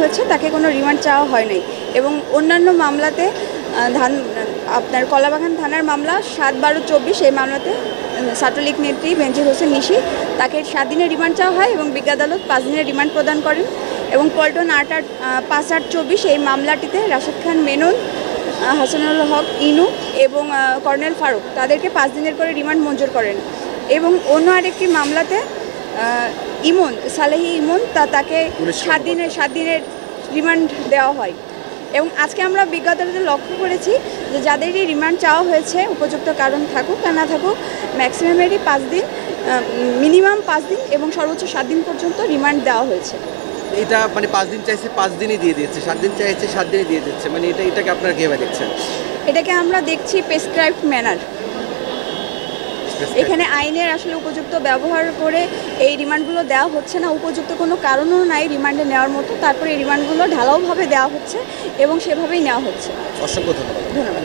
হয়েছে তাকে কোনো রিমান্ড চাওয়া হয় নাই এবং অন্যান্য মামলাতে আপনার কলাবাগান থানার মামলা ৭/১২/২৪ এই মামলাতে ছাত্রলীগ নেত্রী বেনজির হোসেন নিশি তাকে ৭ দিনের রিমান্ড চাওয়া হয় এবং বিজ্ঞ আদালত ৫ দিনের রিমান্ড প্রদান করেন এবং পল্টন ৫/৮/২৪ এই মামলাটিতে রাশেদ খান মেনন, হাসানুল হক ইনু এবং কর্নেল ফারুক তাদেরকে ৫ দিনের করে রিমান্ড মঞ্জুর করেন এবং অন্য আরেকটি মামলাতে ইমন সালেহি ইমন তাকে ৭ দিনের রিমান্ড দেওয়া হয় এবং আজকে আমরা বিজ্ঞ আদালতে লক্ষ্য করেছি যে যাদেরই রিমান্ড চাওয়া হয়েছে উপযুক্ত কারণ থাকুক আর না থাকুক ম্যাক্সিমামেরই ৫ দিন, মিনিমাম ৫ দিন এবং সর্বোচ্চ ৭ দিন পর্যন্ত রিমান্ড দেওয়া হয়েছে। এটা মানে 5 দিন চাইছে 5 দিনই দিয়ে দিচ্ছে, 7 দিন চাইছে 7 দিনই দিয়ে দিচ্ছে, মানে এটাকে আপনারা কিভাবে দেখছেন? এটাকে আমরা দেখছি প্রেসক্রাইবড ম্যানার। এখানে আইনের আসলে উপযুক্ত ব্যবহার করে এই রিমান্ডগুলো দেওয়া হচ্ছে না, উপযুক্ত কোনো কারণও নাই রিমান্ডে নেওয়ার মতো, তারপরে এই রিমান্ডগুলো ঢালাওভাবে দেওয়া হচ্ছে এবং সেভাবেই নেওয়া হচ্ছে। অসংখ্য ধন্যবাদ।